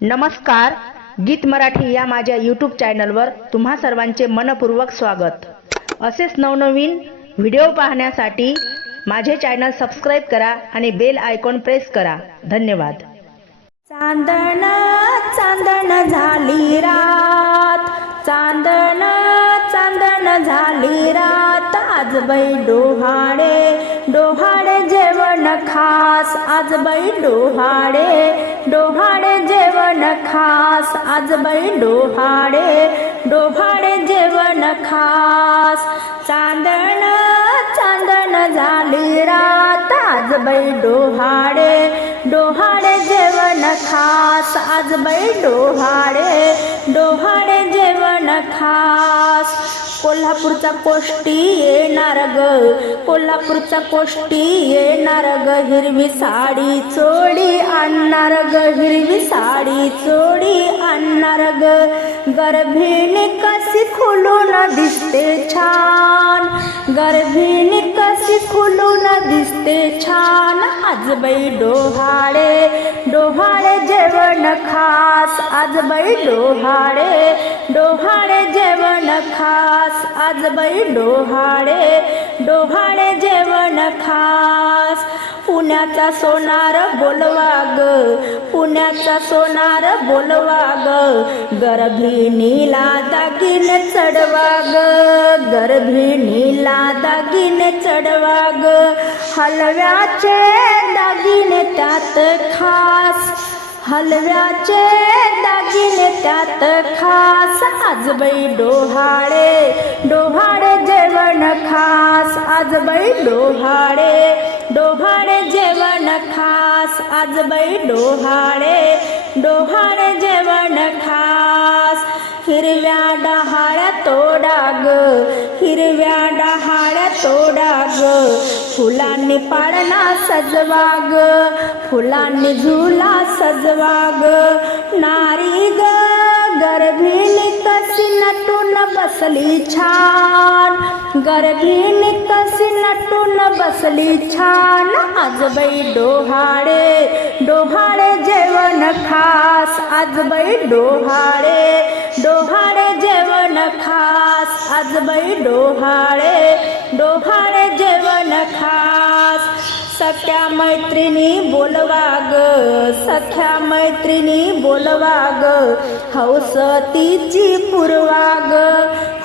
नमस्कार गीत मराठी या माझ्या यूट्यूब चॅनलवर तुम्हा सर्वांचे मनपूर्वक स्वागत. असेच नवनवीन व्हिडिओ पाहण्यासाठी माझे चॅनल सबस्क्राईब करा आणि बेल आयकॉन प्रेस करा. धन्यवाद. चांदण चांदण झाली रात. चांदण चांदण झाली रात. आज बाई डोहाडे खास आज बाई डोहाडे. डोहाडे जेवण खास आज बाई डोहाडे. डोहाडे जेवण खास. चांदण चांदण झाली रात आज बाई डोहाडे. डोहाडे जेवण खास आज बाई डोहाडे. डोहाडे जेवण खास. कोल्हापूरचा कोष्टी येणार ग. कोल्हापूरचा कोष्टी येणार ग. हिरवी साडी चोडी आणणार ग. हिरवी साडी चोडी आणणार ग. गर्भिणी कशी खुलून दिसते छान. गर्भिणी कशी खुलून दिसते छान. आजबाई डोहाळे डोहाळे खास आज बाई डोहाळे डोहाळे जेवण खास आज बाई डोहाळे डोहाळे जेवण खास. पुण्याचा सोनार बोलवा ग पुण्याचा सोनार बोलवा ग गर्भिणीला दागिन चढवा ग गर्भिणीला दागिन चढवा ग हलव्याचे दागिने त्यात खास. हलव्याचे दागिने त्यात खास आज बाई डोहाळे. डोहाळे जेवण खास आज बाई डोहाळे. डोहाळे जेवण खास आज बाई डोहाळे. डोहाळे जेवण खास हिरव्या डहाळ्या तोडाग हिरव्या डहाळ्या तोडाग फुलांनी पाळणा सजवाग फुलांनी झुला सजवाग. नारी ग गर्भिणी कशी नटून बसली छान. गर्भिणी कशी नटून बसली छान. आजबाई डोहाळे डोहाळे जेवण खास. आजबाई डोहाळे डोहाळे जेवण खास. आज बाई डोहाळे डोहाळे जेवण खास. सख्या मैत्रिणी बोलवा ग सख्या मैत्रिणी बोलवा ग. हौस तिची पुरवा ग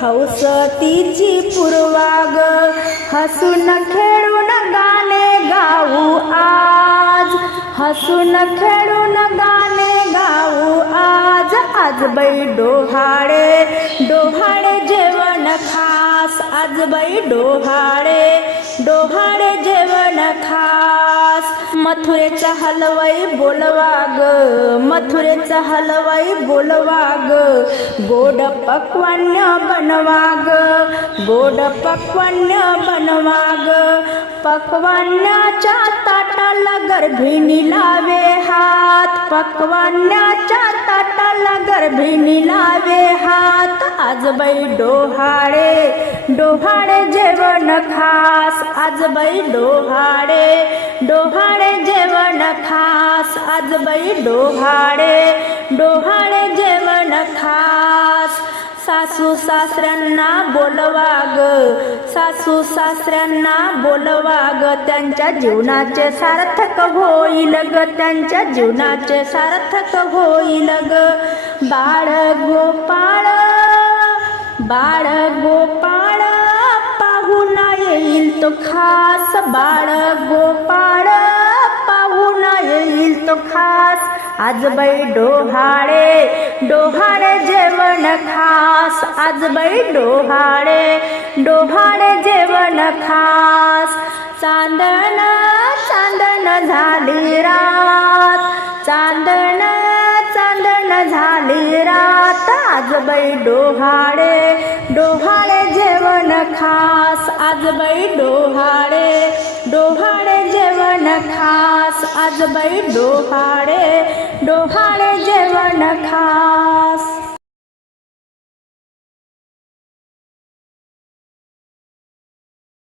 हौस तिची पुरवा ग. हसून खेळून गाणे गाऊ आज. हसून खेळून गाणे गाऊ आज. आज बै डोहाळे आज बाई डोहाळे डोहाळे जेवण खास. मथुरेचा हलवाई बोलवा ग मथुरेचा हलवाई बोलवा ग गोड पक्वान्य बनवा ग गोड पक्वान्य बनवा ग पक्वान्याच्या ताटाला गर्भिणी लावे हात. पक्वान्याच्या ताटाला गर्भिणी लावे हात आज बाई डोहाळे. डोहाळे जेवण खास आज बाई डोहाळे. डोहाळे जेवण खास आज बाई डोहाळे. डोहाळे जेवण खास सासू सासऱ्यांना बोलवा सासू सासऱ्यांना बोलवा त्यांच्या जीवनाचे सार्थक होईल ग त्यांच्या जीवनाचे सार्थक होईल ग. बाळ गोपाळ बाळ गोपाळ पाहुणा येईल तो खास बाळ गोपाळ पाहुणा येईल तो खास आज बाई डोहाळे डोहाळे जेवण खास आज बाई डोहाळे डोहाळे जेवण खास. चांदण चांदण झाली रा आज बाई डोहाळे डोहाळे जेवण खास. आज बाई डोहाळे डोहाळे जेवण खास.